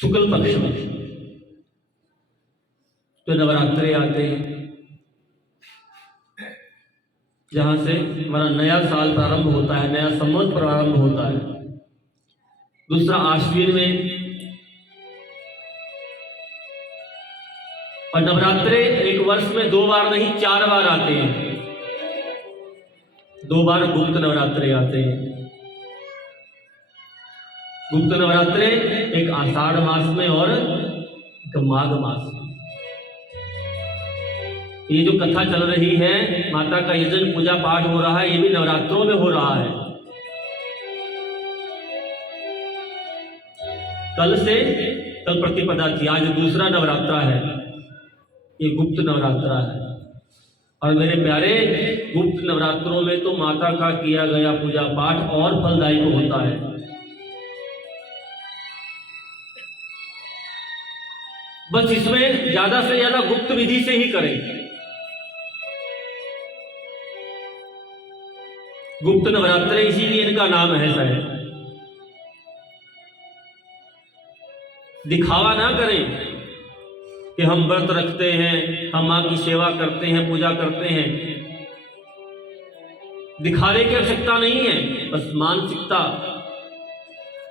शुक्ल पक्ष में तो नवरात्रे आते हैं, जहां से हमारा नया साल प्रारंभ होता है, नया संवत प्रारंभ होता है। दूसरा आश्विन में, और नवरात्रे एक वर्ष में 2 बार नहीं 4 बार आते हैं। 2 बार गुप्त नवरात्रे आते हैं। गुप्त नवरात्रे एक आषाढ़ मास में और एक माघ मास में। ये जो कथा चल रही है, माता का यजन पूजा पाठ हो रहा है, ये भी नवरात्रों में हो रहा है। कल प्रतिपदा थी, आज दूसरा नवरात्रा है, ये गुप्त नवरात्रा है। और मेरे प्यारे, गुप्त नवरात्रों में तो माता का किया गया पूजा पाठ और फलदायी होता है। बस इसमें ज्यादा से ज्यादा गुप्त विधि से ही करें। गुप्त नवरात्रे इसीलिए इनका नाम है शायद। दिखावा ना करें कि हम व्रत रखते हैं, हम मां की सेवा करते हैं, पूजा करते हैं। दिखाने की आवश्यकता नहीं है, बस मानसिकता।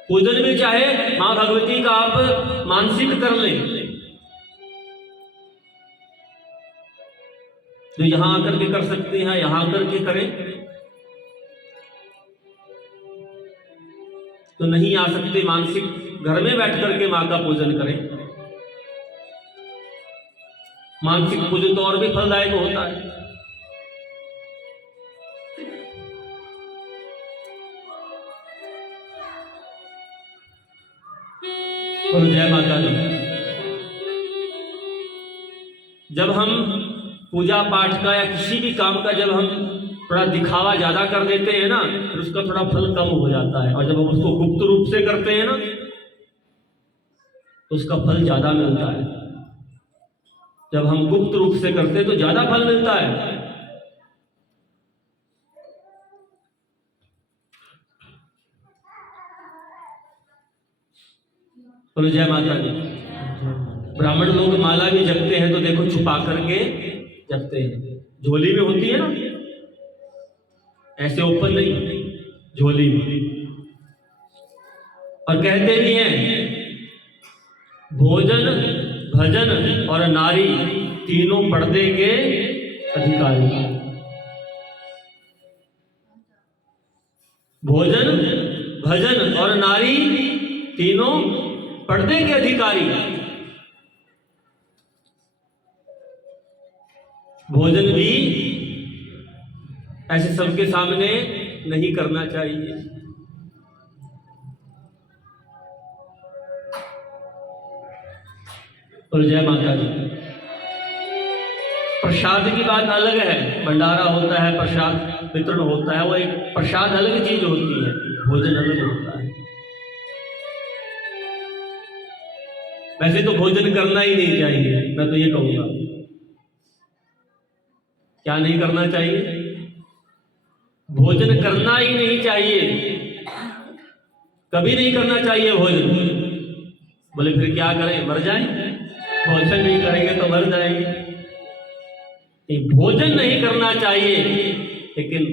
पूजन भी चाहे मां भगवती का आप मानसिक कर लें, जो यहां आकर के कर सकते हैं यहां आकर के करें। तो नहीं आ सकते मानसिक, घर में बैठ करके मां का पूजन करें। मानसिक पूजन तो और भी फलदायक होता है। और जय माता दी। जब हम पूजा पाठ का या किसी भी काम का जब हम थोड़ा दिखावा ज्यादा कर देते हैं ना, फिर उसका थोड़ा फल कम हो जाता है। और जब हम उसको गुप्त रूप से करते हैं ना, तो उसका फल ज्यादा मिलता है। जब हम गुप्त रूप से करते हैं तो ज्यादा फल मिलता है। बोलो जय माता दी। ब्राह्मण लोग माला भी जपते हैं तो देखो छुपा करके जपते हैं। झोली में होती है ना, ऐसे ओपन नहीं, झोली में। और कहते भी हैं, भोजन भजन और नारी तीनों पर्दे के अधिकारी। भोजन भजन और नारी तीनों पर्दे के अधिकारी। भोजन भी ऐसे सबके सामने नहीं करना चाहिए। और जय माता दी। प्रसाद की बात अलग है, भंडारा होता है, प्रसाद वितरण होता है, वो एक प्रसाद अलग चीज होती है, भोजन अलग होता है। वैसे तो भोजन करना ही नहीं चाहिए, मैं तो ये कहूंगा। क्या नहीं करना चाहिए? भोजन करना ही नहीं चाहिए, कभी नहीं करना चाहिए भोजन। बोले फिर क्या करें, मर जाएं? भोजन नहीं करेंगे तो मर जाएंगे। भोजन नहीं करना चाहिए, लेकिन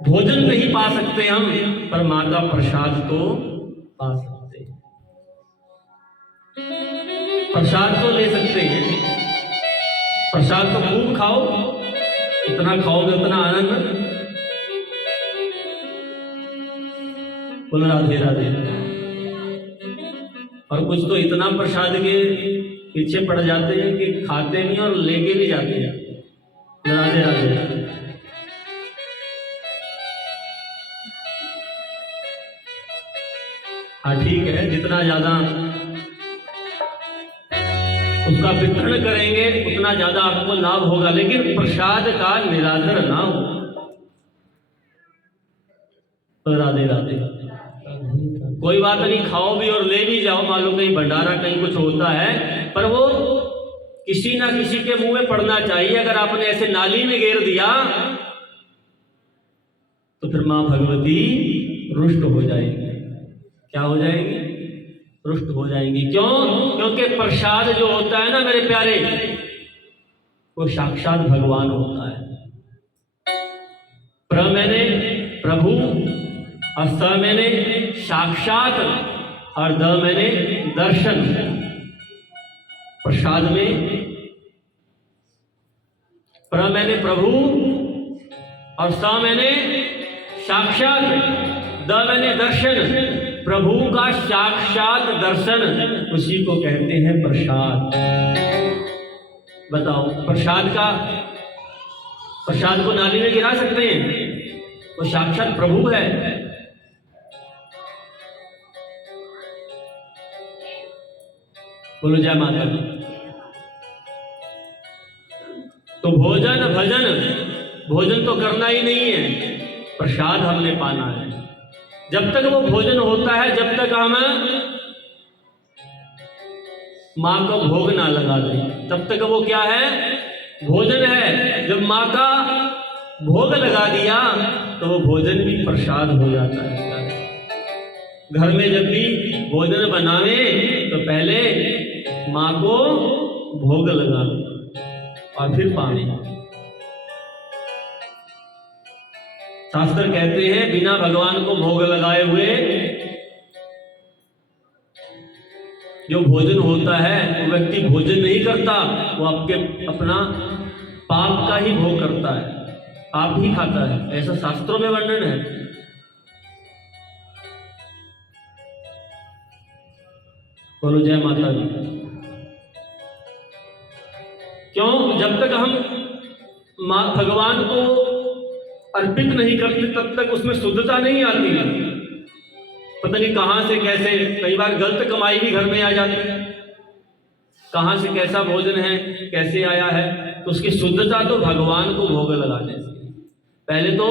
भोजन नहीं पा सकते हम, पर मां का प्रसाद तो पा सकते हैं। प्रसाद तो ले सकते हैं, प्रसाद तो खूब खाओ, इतना खाओगे उतना आनंद। बोल राधे राधे। और कुछ तो इतना प्रसाद के पीछे पड़ जाते हैं कि खाते नहीं और लेके भी जाते हैं। राधे राधे। हाँ ठीक है, जितना ज्यादा उसका वितरण करेंगे उतना ज्यादा आपको लाभ होगा, लेकिन प्रसाद का निरादर ना हो। राधे राधे। कोई बात नहीं, खाओ भी और ले भी जाओ, मान लो कहीं भंडारा कहीं कुछ होता है, पर वो किसी ना किसी के मुंह में पड़ना चाहिए। अगर आपने ऐसे नाली में गिर दिया तो फिर मां भगवती रुष्ट हो जाएगी। क्या हो जाएगी? रुष्ट हो जाएंगी। क्यों? क्योंकि प्रसाद जो होता है ना मेरे प्यारे, वो साक्षात भगवान होता है। प्र मैंने प्रभु, और स मैंने साक्षात, और द मैंने दर्शन। प्रसाद में प्र मैंने प्रभु, और स मैंने साक्षात, द मैंने दर्शन। प्रभु का साक्षात दर्शन, उसी को कहते हैं प्रसाद। बताओ, प्रसाद को नाली में गिरा सकते हैं? वो साक्षात प्रभु है। बोलो जय माता दी। तो भोजन भोजन तो करना ही नहीं है, प्रसाद हमने पाना है। जब तक वो भोजन होता है, जब तक हम माँ का भोग ना लगा दें, तब तक वो क्या है? भोजन है। जब माँ का भोग लगा दिया तो वो भोजन भी प्रसाद हो जाता है। घर में जब भी भोजन बनावे तो पहले माँ को भोग लगा और फिर पानी। शास्त्र कहते हैं बिना भगवान को भोग लगाए हुए जो भोजन होता है वो व्यक्ति भोजन नहीं करता, वो अपना पाप का ही भोग करता है, पाप ही खाता है। ऐसा शास्त्रों में वर्णन है। बोलो जय माता दी। क्यों? जब तक हम भगवान को अर्पित नहीं करते तब तक उसमें शुद्धता नहीं आती है। पता नहीं कहां से कैसे, कई बार गलत कमाई भी घर में आ जाती है। कहां से कैसा भोजन है, कैसे आया है, तो उसकी शुद्धता तो भगवान को भोग लगाने से पहले तो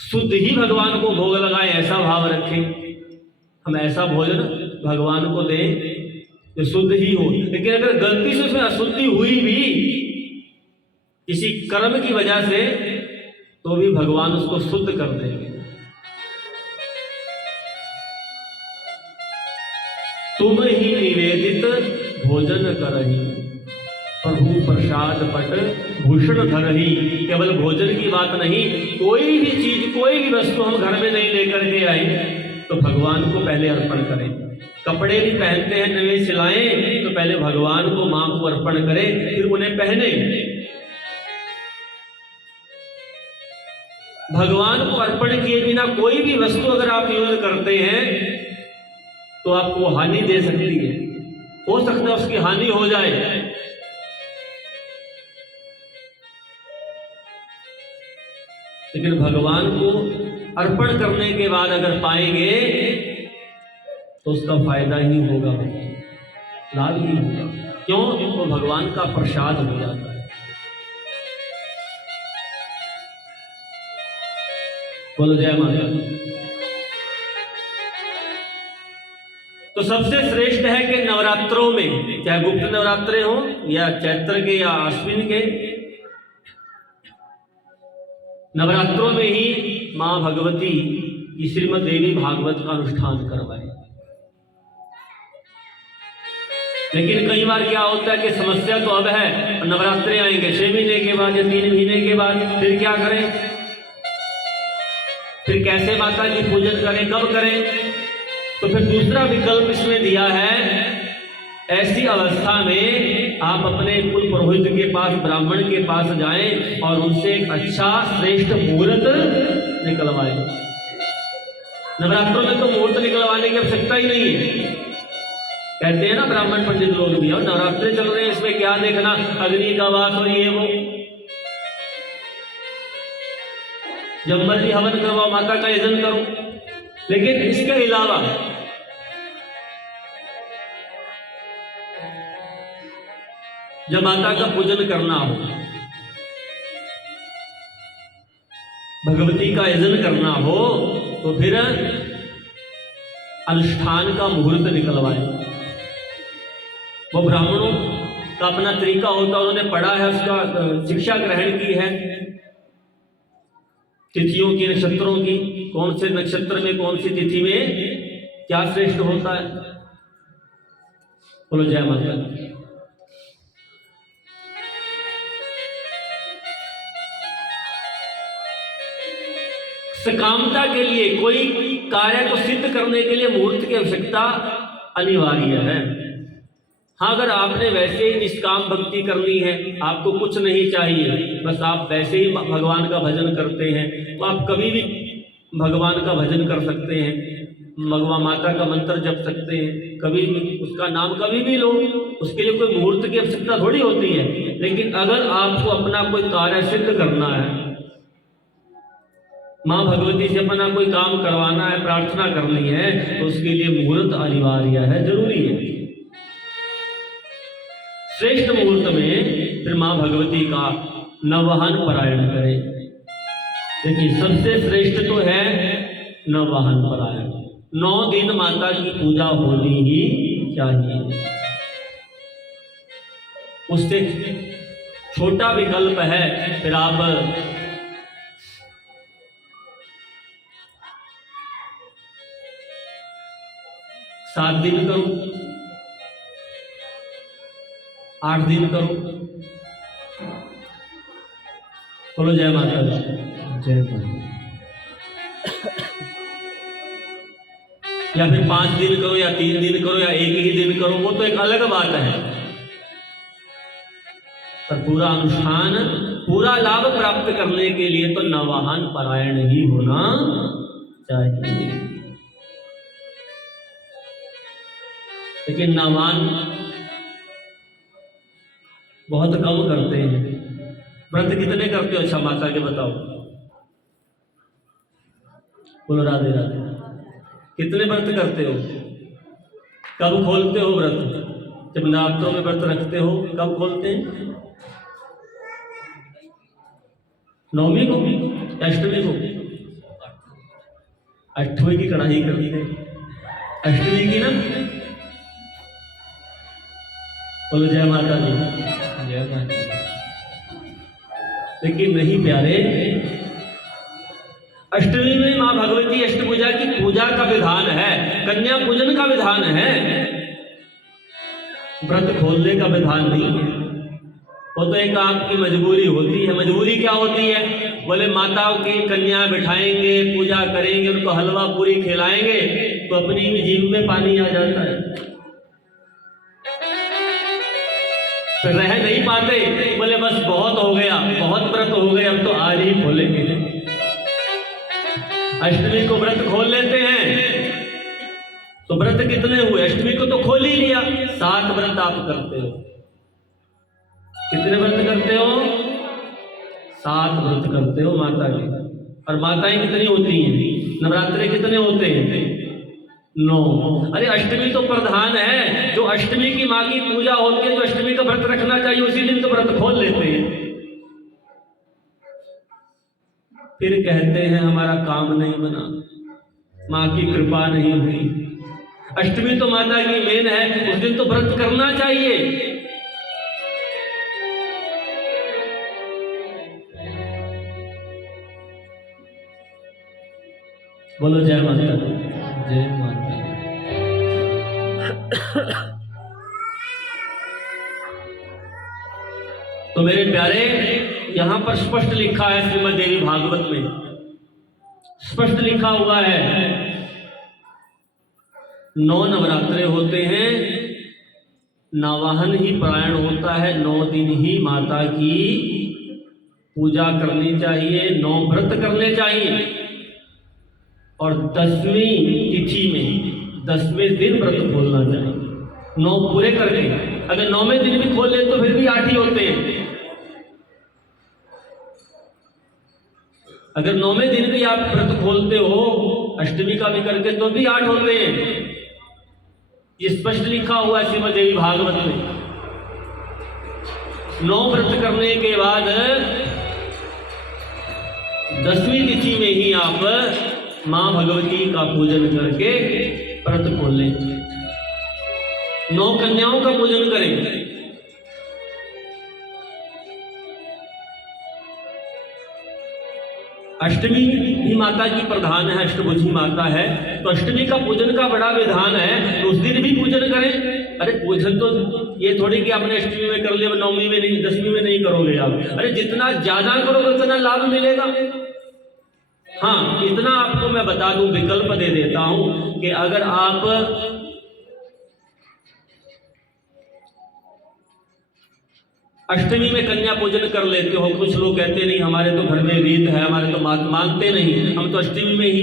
शुद्ध ही भगवान को भोग लगाए, ऐसा भाव रखें। हम ऐसा भोजन भगवान को दें जो शुद्ध ही हो। लेकिन अगर गलती से उसमें अशुद्धि हुई भी किसी कर्म की वजह से, तो भी भगवान उसको शुद्ध कर देंगे। तुम ही निवेदित भोजन करही, प्रभु प्रसाद पट भूषण धरही। केवल भोजन की बात नहीं, कोई भी चीज, कोई भी वस्तु हम घर में नहीं लेकर के आए तो भगवान को पहले अर्पण करें। कपड़े भी पहनते हैं नए सिलाएं तो पहले भगवान को, मां को अर्पण करें, फिर उन्हें पहने। भगवान को अर्पण किए बिना कोई भी वस्तु अगर आप यूज करते हैं तो आपको हानि दे सकती है, हो सकता है उसकी हानि हो जाए। लेकिन भगवान को अर्पण करने के बाद अगर पाएंगे तो उसका फायदा ही होगा, लाभ ही होगा। क्यों? वो भगवान का प्रसाद हो जाता है। बोलो जय माता। तो सबसे श्रेष्ठ है कि नवरात्रों में, चाहे गुप्त नवरात्रे हो या चैत्र के या आश्विन के, नवरात्रों में ही मां भगवती की श्रीमद् देवी भागवत का अनुष्ठान करवाए। लेकिन कई बार क्या होता है कि समस्या तो अब है, नवरात्रे आएंगे 6 महीने के बाद या 3 महीने के बाद, फिर क्या करें? फिर कैसे माता की पूजन करें, कब करें? तो फिर दूसरा विकल्प इसमें दिया है, ऐसी अवस्था में आप अपने कुल पुरोहित के पास, ब्राह्मण के पास जाएं और उनसे एक अच्छा श्रेष्ठ मुहूर्त निकलवाएं। नवरात्रों में तो मुहूर्त निकलवाने की आवश्यकता ही नहीं है। कहते हैं ना ब्राह्मण पंडित लोग भी, और नवरात्रे चल रहे हैं, इसमें क्या देखना, अग्नि का वास और ये वो, जब मर्जी हवन करवाओ, माता का यजन करो। लेकिन इसके अलावा जब माता का पूजन करना हो, भगवती का यजन करना हो, तो फिर अनुष्ठान का मुहूर्त निकलवाए। वो ब्राह्मणों का अपना तरीका होता है, उन्होंने पढ़ा है, उसका शिक्षा ग्रहण की है। तिथियों की, नक्षत्रों की, कौन से नक्षत्र में कौन सी तिथि में क्या श्रेष्ठ होता है। बोलो जय माता दी। सकामता के लिए, कोई कार्य को सिद्ध करने के लिए मुहूर्त की आवश्यकता अनिवार्य है। हाँ, अगर आपने वैसे ही निष्काम भक्ति करनी है, आपको कुछ नहीं चाहिए, बस आप वैसे ही भगवान का भजन करते हैं, तो आप कभी भी भगवान का भजन कर सकते हैं, भगवान माता का मंत्र जप सकते हैं, कभी भी उसका नाम कभी भी लो, उसके लिए कोई मुहूर्त की आवश्यकता थोड़ी होती है। लेकिन अगर आपको अपना कोई कार्य सिद्ध करना है, माँ भगवती से अपना कोई काम करवाना है, प्रार्थना करनी है, तो उसके लिए मुहूर्त अनिवार्य है, जरूरी है। श्रेष्ठ मुहूर्त में फिर माँ भगवती का नववाहन पारायण करें। देखिए, सबसे श्रेष्ठ तो है नववाहन पारायण। 9 दिन माता की पूजा होनी ही चाहिए। उससे छोटा विकल्प है, फिर आप 7 दिन करो, 8 दिन करो। बोलो जय माता दी। जय माता। या फिर 5 दिन करो, या 3 दिन करो, या एक ही दिन करो, वो तो एक अलग बात है, पर पूरा अनुष्ठान, पूरा लाभ प्राप्त करने के लिए तो नववाहन पारायण ही होना चाहिए। लेकिन नववाहन बहुत कम करते हैं। व्रत कितने करते हो? अच्छा माता के बताओ। बोलो राधे राधे। कितने व्रत करते हो? कब खोलते हो व्रत? जब नवरात्रों में व्रत रखते हो, कब खोलते हैं? नवमी को, अष्टमी को? अष्टमी की कढ़ाई कर दी गई, अष्टमी की ना। बोलो जय माता दी। जय माता। लेकिन नहीं प्यारे, अष्टमी में मां भगवती अष्टभुजा की पूजा का विधान है, कन्या पूजन का विधान है, व्रत खोलने का विधान नहीं है। वो तो एक आपकी मजबूरी होती है। मजबूरी क्या होती है? बोले माताओं की कन्या बिठाएंगे, पूजा करेंगे, उनको हलवा पूरी खिलाएंगे, तो अपनी भी जीभ में पानी आ जाता है, तो रह नहीं पाते। बोले बस बहुत हो गया, बहुत व्रत हो गए, अब तो आज ही खोलेंगे। अष्टमी को व्रत खोल लेते हैं, तो व्रत कितने हुए? अष्टमी को तो खोल ही लिया, 7 व्रत आप करते हो। कितने व्रत करते हो? 7 व्रत करते हो माता के। और माताएं कितनी होती हैं? नवरात्रे कितने होते हैं? 9। अरे अष्टमी तो प्रधान है, जो अष्टमी की माँ की पूजा होती है, जो अष्टमी का व्रत रखना चाहिए, उसी दिन तो व्रत खोल लेते हैं। फिर कहते हैं हमारा काम नहीं बना, माँ की कृपा नहीं हुई। अष्टमी तो माता की मेन है, उस दिन तो व्रत करना चाहिए। बोलो जय माता दी। जय माता। तो मेरे प्यारे, यहां पर स्पष्ट लिखा है, श्रीमद् देवी भागवत में स्पष्ट लिखा हुआ है, 9 नवरात्रे होते हैं, नववाहन ही पारायण होता है, 9 दिन ही माता की पूजा करनी चाहिए, 9 व्रत करने चाहिए। और 10वीं तिथि में 10वें दिन व्रत खोलना चाहिए, 9 पूरे करके। अगर 9वें दिन भी खोल ले तो फिर भी 8 ही होते हैं। अगर 9वें दिन भी आप व्रत खोलते हो अष्टमी का भी करके, तो भी 8 होते हैं। ये स्पष्ट लिखा हुआ है श्रीमद् देवी भागवत में। 9 व्रत करने के बाद 10वीं तिथि में ही आप मां भगवती का पूजन करके व्रत खोल लें, 9 कन्याओं का पूजन करें। अष्टमी भी माता की प्रधान है, अष्टभुजी माता है, तो अष्टमी का पूजन का बड़ा विधान है, तो उस दिन भी पूजन करें। अरे पूजन तो ये थोड़ी कि आपने अष्टमी में कर लिया, नवमी में नहीं, दसवीं में नहीं करोगे आप। अरे जितना ज्यादा करोगे उतना लाभ मिलेगा। हाँ, इतना आपको मैं बता दूं, विकल्प दे देता हूं कि अगर आप अष्टमी में कन्या पूजन कर लेते हो, कुछ लोग कहते नहीं हमारे तो घर में रीत है, हमारे तो मानते नहीं, हम तो अष्टमी में ही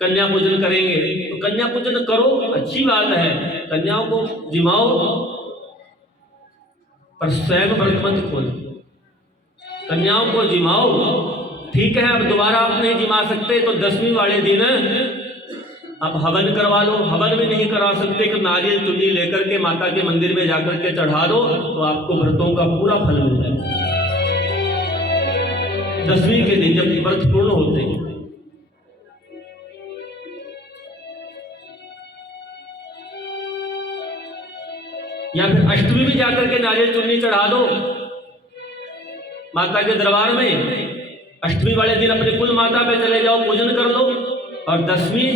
कन्या पूजन करेंगे, तो कन्या पूजन करो, अच्छी बात है, कन्याओं को जिमाओ, पर स्वयं व्रत मत खोलो। कन्याओं को जिमाओ, ठीक है, अब दोबारा आप नहीं जिमा सकते तो 10वीं वाले दिन आप हवन करवा लो। हवन भी नहीं करा सकते कि नारियल चुन्नी लेकर के माता के मंदिर में जाकर के चढ़ा दो, तो आपको व्रतों का पूरा फल मिल जाएगा 10वीं के दिन जब व्रत पूर्ण होते हैं। या फिर अष्टमी में जाकर के नारियल चुन्नी चढ़ा दो माता के दरबार में। अष्टमी वाले दिन अपने कुल माता पे चले जाओ, पूजन कर लो, और 10वीं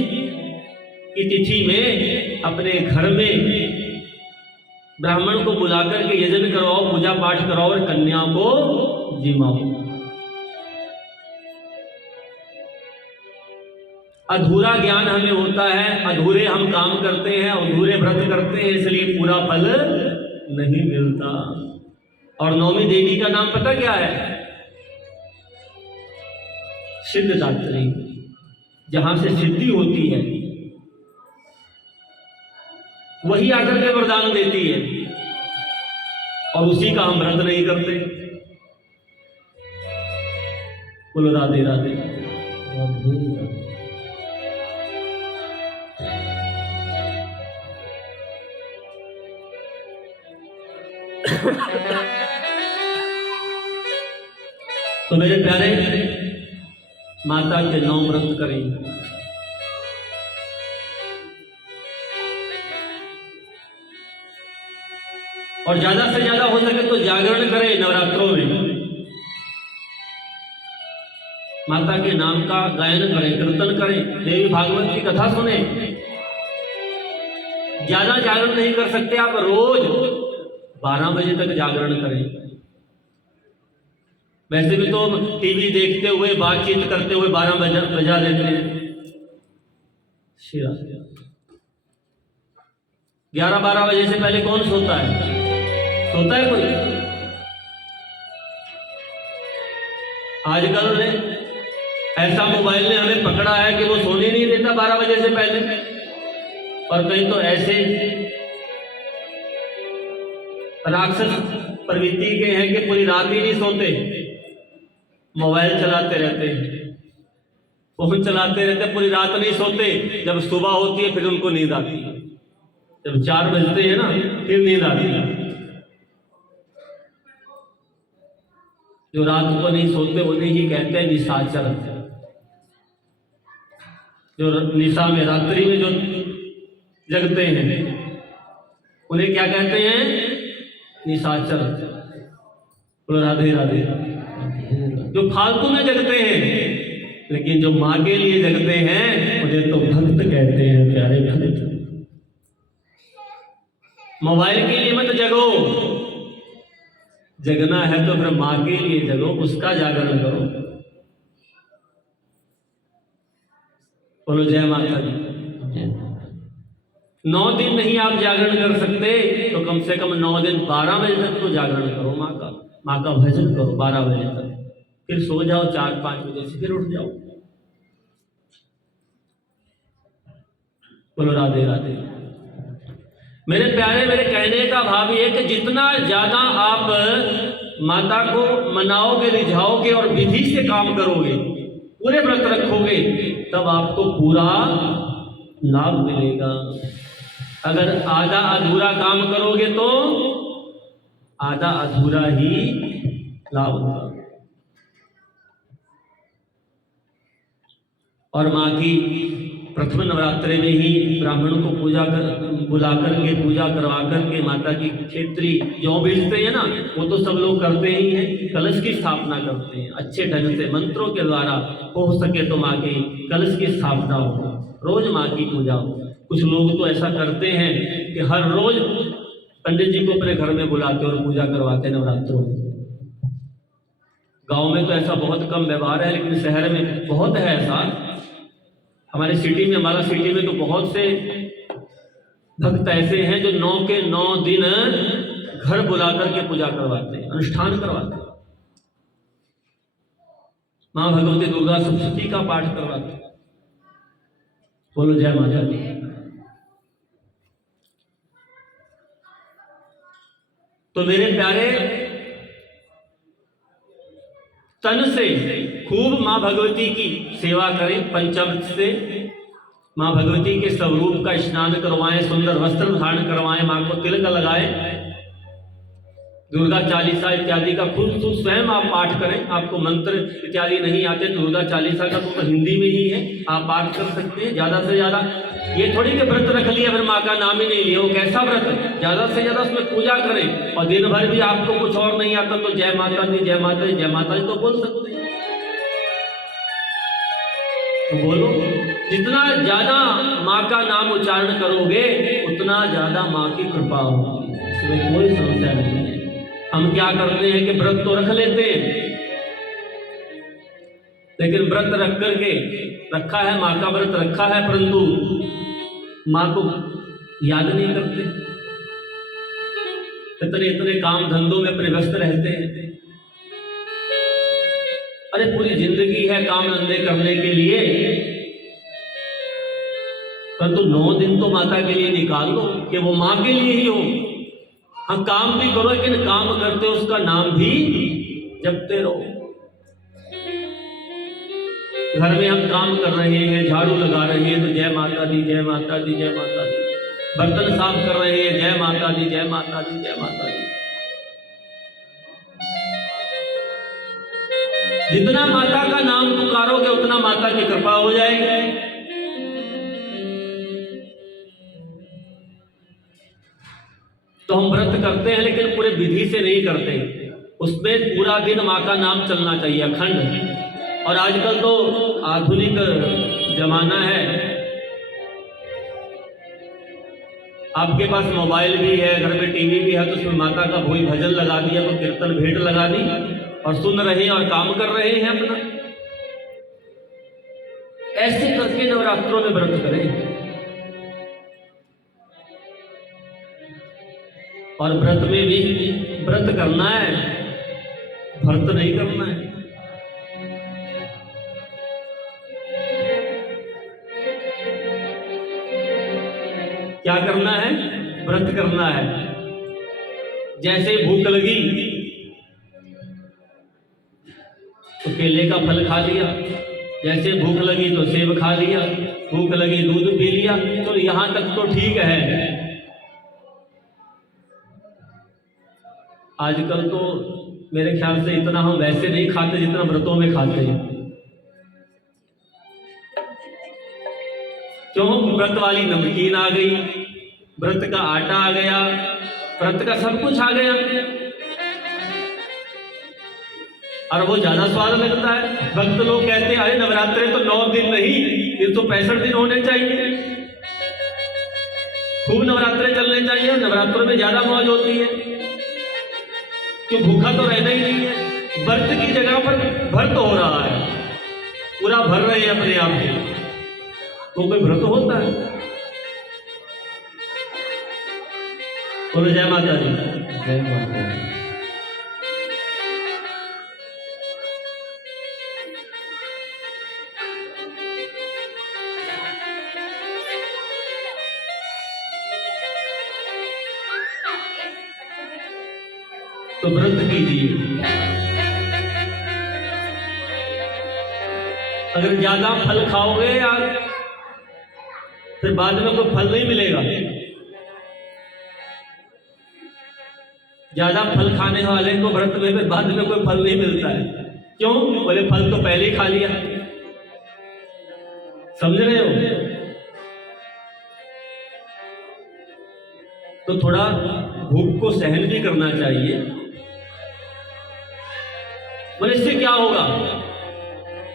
की तिथि में अपने घर में ब्राह्मण को बुलाकर के यजन करवाओ, पूजा पाठ कराओ और कन्या को जिमाओ। अधूरा ज्ञान हमें होता है, अधूरे हम काम करते हैं, अधूरे व्रत करते हैं, इसलिए पूरा फल नहीं मिलता। और नौमी देवी का नाम पता क्या है? सिद्धदात्री, जहां से सिद्धि होती है वही आकर के वरदान देती है, और उसी का हम व्रत नहीं करते। बोलो राधे राधे। तो मेरे प्यारे, माता के 9 व्रत करें। और ज्यादा से ज्यादा हो सके तो जागरण करें नवरात्रों में, माता के नाम का गायन करें, कीर्तन करें, देवी भागवत की कथा सुने। ज्यादा जागरण नहीं कर सकते आप, रोज 12 बजे तक जागरण करें। वैसे भी तो टीवी देखते हुए, बातचीत करते हुए 12 बजा देते हैं। 11-12 बजे से पहले कौन सोता है? सोता है कोई? आजकल ने ऐसा मोबाइल ने हमें पकड़ा है कि वो सोने नहीं देता 12 बजे से पहले। और कहीं तो ऐसे राक्षस प्रवृत्ति के हैं कि पूरी रात ही नहीं सोते, मोबाइल चलाते रहते हैं, फोन चलाते रहते, पूरी रात नहीं सोते। जब सुबह होती है फिर उनको नींद आती है, जब 4 बजते हैं ना फिर नींद आती है। जो रात को नहीं सोते उन्हें ही कहते हैं निशाचर। जो निशा में, रात्रि में जो जगते हैं उन्हें क्या कहते हैं? निशाचर। तो राधे राधे। जो फालतू में जगते हैं, लेकिन जो माँ के लिए जगते हैं उन्हें तो भक्त कहते हैं, प्यारे भक्त। मोबाइल के लिए मत जगो, जगना है तो फिर माँ के लिए जगो, उसका जागरण करो। बोलो जय माता दी। 9 दिन नहीं आप जागरण कर सकते तो कम से कम 9 दिन 12 बजे तक तो जागरण करो, माँ का भजन करो 12 बजे तक, फिर सो जाओ 4-5 बजे से, फिर उठ जाओ। बोलो राधे राधे। मेरे प्यारे, मेरे कहने का भाव ये कि जितना ज्यादा आप माता को मनाओगे, रिझाओगे और विधि से काम करोगे, पूरे व्रत रखोगे, तब आपको पूरा लाभ मिलेगा। अगर आधा अधूरा काम करोगे तो आधा अधूरा ही लाभ होगा। और माँ की प्रथम नवरात्रे में ही ब्राह्मणों को बुला करके पूजा करवा करके माता की क्षेत्रीय जौ बेचते हैं ना, वो तो सब लोग करते ही हैं। कलश की स्थापना करते हैं अच्छे ढंग से, मंत्रों के द्वारा हो सके तो माँ के कलश की स्थापना हो, रोज माँ की पूजा हो। कुछ लोग तो ऐसा करते हैं कि हर रोज पंडित जी को अपने घर में बुलाते और पूजा करवाते नवरात्रों में। गांव में तो ऐसा बहुत कम व्यवहार है, लेकिन शहर में बहुत है ऐसा। हमारे सिटी में, हमारा सिटी में तो बहुत से भक्त ऐसे हैं जो 9 के 9 दिन घर बुला करके पूजा करवाते हैं, अनुष्ठान करवाते हैं, मां भगवती दुर्गा सप्तशती का पाठ करवाते हैं। बोलो जय माता दी। तो मेरे प्यारे, तन से खूब मां भगवती की सेवा करें, पंचामृत से मां भगवती के स्वरूप का स्नान करवाएं, सुंदर वस्त्र धारण करवाएं, मां को तिलक लगाएं, दुर्गा चालीसा इत्यादि का खुद स्वयं आप पाठ करें। आपको मंत्र इत्यादि नहीं आते, दुर्गा चालीसा का तो हिंदी में ही है, आप पाठ कर सकते हैं ज्यादा से ज्यादा। ये थोड़ी कि व्रत रख लिया फिर माँ का नाम ही नहीं लिया, वो कैसा व्रत है? ज्यादा से ज्यादा उसमें पूजा करें, और दिन भर भी आपको कुछ और नहीं आता तो जय माता दी जय माता दी जय माता दी तो बोल सकते हैं। तो बोलो, जितना ज्यादा माँ का नाम उच्चारण करोगे उतना ज्यादा माँ की कृपा होगी, इसमें कोई समस्या नहीं है। हम क्या करते हैं कि व्रत तो रख लेते हैं, लेकिन व्रत रख करके रखा है, माँ का व्रत रखा है, परंतु माँ को याद नहीं करते, इतने काम धंधों में अपने व्यस्त रहते हैं। अरे पूरी जिंदगी है काम धंधे करने के लिए, परंतु 9 दिन तो माता के लिए निकाल लो कि वो माँ के लिए ही हो। हाँ, काम भी करो, लेकिन काम करते उसका नाम भी जपते रहो। घर में हम काम कर रहे हैं, झाड़ू लगा रहे हैं तो जय माता दी जय माता दी जय माता दी, बर्तन साफ कर रहे हैं जय माता दी जय माता दी जय माता दी। जितना माता का नाम पुकारोगे उतना माता की कृपा हो जाएगी। तो हम व्रत करते हैं लेकिन पूरे विधि से नहीं करते, उसमें पूरा दिन माँ का नाम चलना चाहिए अखंड। और आजकल तो आधुनिक जमाना है, आपके पास मोबाइल भी है, घर में टीवी भी है, तो उसमें माता का कोई भजन लगा दिया, तो कीर्तन भेंट लगा दी और सुन रहे हैं और काम कर रहे हैं अपना। ऐसे करके नवरात्रों में व्रत करें। और व्रत में भी व्रत करना है, व्रत नहीं करना है। क्या करना है? व्रत करना है। जैसे भूख लगी तो केले का फल खा लिया, जैसे भूख लगी तो सेब खा लिया, भूख लगी दूध पी लिया, तो यहां तक तो ठीक है। आजकल तो मेरे ख्याल से इतना हम वैसे नहीं खाते जितना व्रतों में खाते हैं। क्यों? व्रत वाली नमकीन आ गई, व्रत का आटा आ गया, व्रत का सब कुछ आ गया, और वो ज्यादा स्वाद लगता है। भक्त लोग कहते हैं अरे नवरात्रे तो 9 दिन नहीं, ये तो 65 दिन होने चाहिए, खूब नवरात्रे चलने चाहिए, नवरात्रों में ज्यादा मौज होती है, क्यों? भूखा तो रहना ही नहीं है, व्रत की जगह पर व्रत हो रहा है, पूरा भर रहे हैं अपने आप को, तो कोई व्रत होता है? बोलो जय माता दी जय माता दी। तो व्रत कीजिए। अगर ज्यादा फल खाओगे यार फिर बाद में कोई फल नहीं मिलेगा। ज्यादा फल खाने वाले को व्रत में फिर बाद में कोई फल नहीं मिलता है। क्यों? बोले फल तो पहले ही खा लिया। समझ रहे हो? तो थोड़ा भूख को सहन भी करना चाहिए। बोले इससे क्या होगा?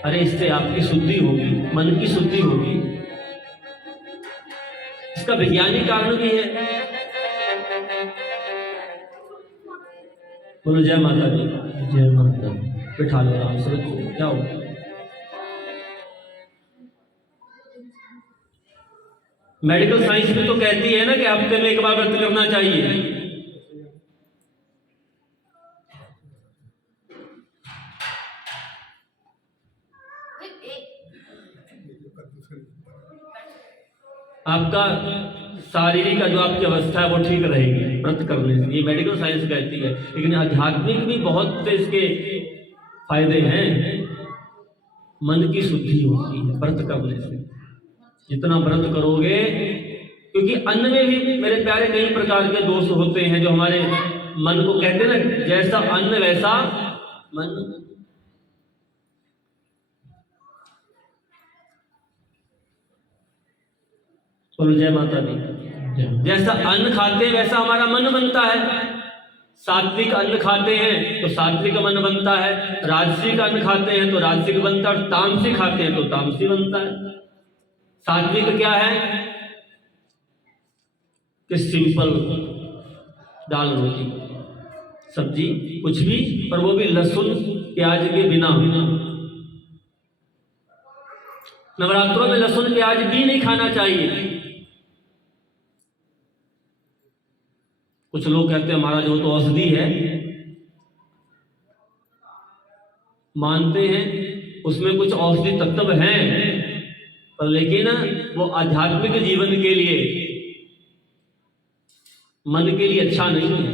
अरे इससे आपकी शुद्धि होगी, मन की शुद्धि होगी। इसका वैज्ञानिक कारण भी है। बोलो जय माता दी। जय माता। बिठा लो आराम से, क्या होगा? मेडिकल साइंस में तो कहती है ना कि हफ्ते में एक बार व्रत करना चाहिए। आपका शारीरिक का जो आपकी अवस्था है वो ठीक रहेगी व्रत करने से, ये मेडिकल साइंस कहती है। लेकिन आध्यात्मिक भी बहुत से इसके फायदे हैं। मन की शुद्धि होती है व्रत करने से, जितना व्रत करोगे। क्योंकि अन्न में भी मेरे प्यारे कई प्रकार के दोष होते हैं जो हमारे मन को कहते हैं ना, जैसा अन्न वैसा मन। बोलो जय माता दी। जैसा अन्न खाते हैं वैसा हमारा मन बनता है। सात्विक अन्न खाते हैं तो सात्विक मन बनता है, राजसिक अन्न खाते हैं तो राजसिक बनता है, और तामसिक खाते हैं तो तामसिक बनता है। सात्विक क्या है कि सिंपल दाल रोटी सब्जी कुछ भी, पर वो भी लहसुन प्याज के बिना। नवरात्रों में लहसुन प्याज भी नहीं खाना चाहिए। कुछ लोग कहते हैं महाराज वो तो औषधि है, मानते हैं उसमें कुछ औषधि तत्व हैं, पर लेकिन वो आध्यात्मिक जीवन के लिए, मन के लिए अच्छा नहीं है।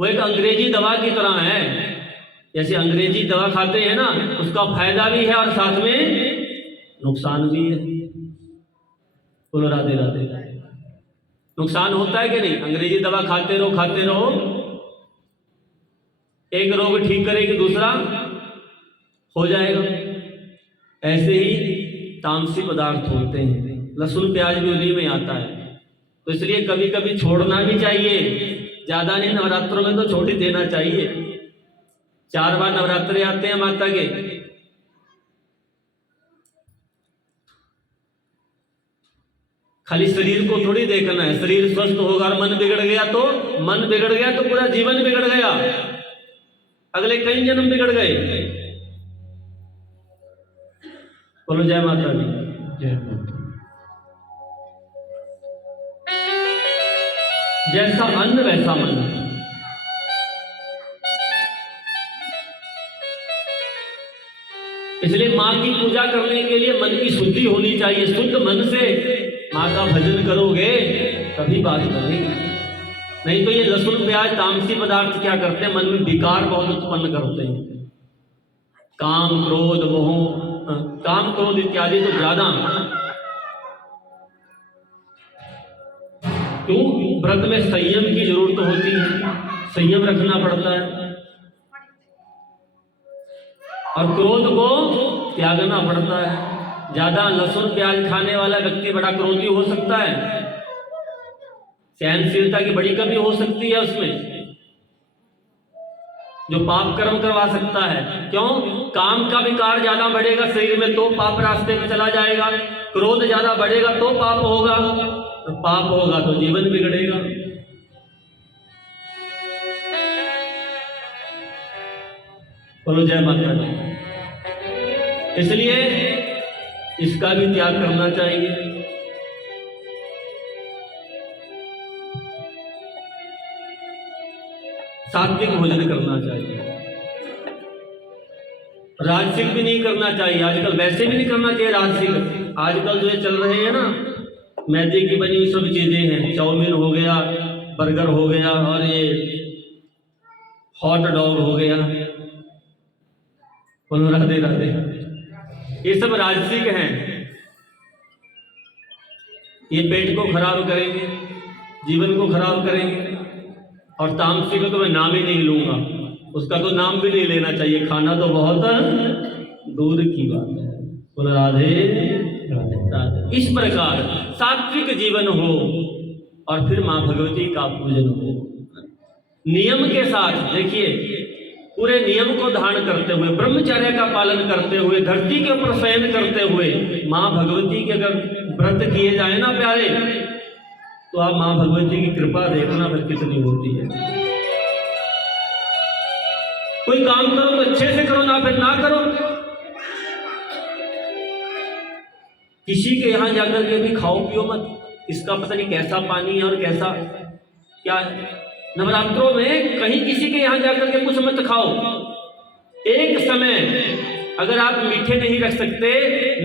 वो एक अंग्रेजी दवा की तरह है। जैसे अंग्रेजी दवा खाते हैं ना, उसका फायदा भी है और साथ में नुकसान भी है। बोलो राधे राधे। नुकसान होता है कि नहीं? अंग्रेजी दवा खाते रहो, एक रोग ठीक करेगी दूसरा हो जाएगा। ऐसे ही तामसी पदार्थ होते हैं। लहसुन प्याज भी उन्हीं में आता है, तो इसलिए कभी कभी छोड़ना भी चाहिए। ज्यादा नहीं, नवरात्रों में तो छोड़ ही देना चाहिए। 4 बार नवरात्रे आते हैं माता के। खाली शरीर को थोड़ी देखना है। शरीर स्वस्थ होगा और मन बिगड़ गया तो पूरा जीवन बिगड़ गया, अगले कई जन्म बिगड़ गए। बोलो जय माता दी। जय माता। जैसा अन्न वैसा मन। इसलिए मां की पूजा करने के लिए मन की शुद्धि होनी चाहिए। शुद्ध मन से मां का भजन करोगे तभी बात बनेगी। नहीं तो ये लहसुन प्याज तामसी पदार्थ क्या करते हैं? मन में विकार बहुत उत्पन्न करते हैं। काम क्रोध मोह, काम क्रोध इत्यादि तो ज्यादा। क्यों? व्रत में संयम की जरूरत होती है, संयम रखना पड़ता है, और क्रोध को त्यागना पड़ता है। ज्यादा लहसुन प्याज खाने वाला व्यक्ति बड़ा क्रोधी हो सकता है, सहनशीलता की बड़ी कमी हो सकती है उसमें, जो पाप कर्म करवा सकता है। क्यों? काम का विकार ज्यादा बढ़ेगा शरीर में तो पाप रास्ते में चला जाएगा, क्रोध ज्यादा बढ़ेगा तो पाप होगा, तो पाप होगा तो जीवन बिगड़ेगा। बोलो जय माता दी। इसलिए इसका भी त्याग करना चाहिए। सात्विक भोजन करना चाहिए, राजसिक भी नहीं करना चाहिए। आजकल वैसे भी नहीं करना चाहिए राजसिक। आजकल जो ये चल रहे हैं ना, मैदे की बनी हुई सब चीजें हैं, चाउमीन हो गया, बर्गर हो गया, और ये हॉट डॉग हो गया। बोलो राधे राधे। ये सब राजसिक हैं। ये पेट को खराब करेंगे, जीवन को खराब करेंगे। और तामसिक तो मैं नाम ही नहीं लूंगा, उसका तो नाम भी नहीं लेना चाहिए। खाना तो बहुत दूर की बात है। बोलो राधे राधे। इस प्रकार सात्विक जीवन हो और फिर माँ भगवती का पूजन हो। नियम के साथ देखिए, पूरे नियम को धारण करते हुए, ब्रह्मचर्य का पालन करते हुए, धरती के ऊपर शयन करते हुए माँ भगवती के अगर व्रत किए जाए ना प्यारे, तो आप माँ भगवती की कृपा देखना फिर कितनी होती है। कोई काम करो तो अच्छे से करो, ना फिर ना करो। किसी के यहां जाकर के भी खाओ पियो मत, इसका पता नहीं कैसा पानी है और कैसा क्या है। नवरात्रों में कहीं किसी के यहां जाकर के कुछ मत खाओ। एक समय अगर आप मीठे नहीं रख सकते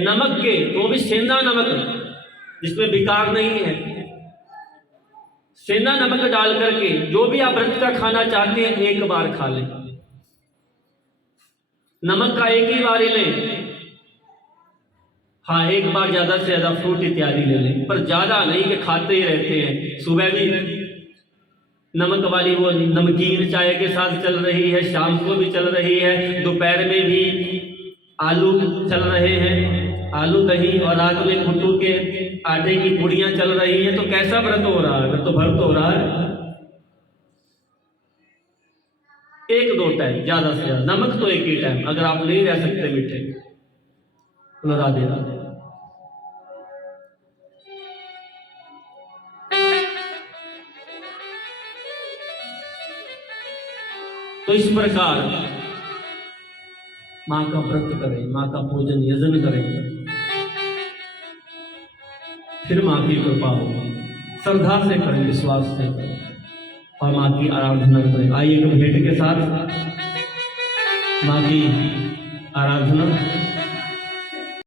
नमक के, तो भी सेंधा नमक जिसमें विकार नहीं है, सेंधा नमक डाल करके जो भी आप व्रत का खाना चाहते हैं एक बार खा लें। नमक का एक ही बार ही लें। हाँ, एक बार ज्यादा से ज्यादा फ्रूट इत्यादि ले लें, पर ज्यादा नहीं कि खाते ही रहते हैं। सुबह भी नमक वाली वो नमकीन चाय के साथ चल रही है, शाम को भी चल रही है, दोपहर में भी आलू चल रहे हैं, आलू दही, और रात में कुट्टू के आटे की पूड़ियां चल रही हैं। तो कैसा व्रत हो रहा है? व्रत तो व्रत हो रहा है। एक दो टाइम ज्यादा से ज्यादा, नमक तो एक ही टाइम, अगर आप नहीं रह सकते मीठे। राधे राधे। तो इस प्रकार मां का व्रत करें, मां का पूजन यजन करें, फिर मां की कृपा होगी। श्रद्धा से करें, विश्वास से करें और मां की आराधना करें। आइए एक भेंट के साथ मां की आराधना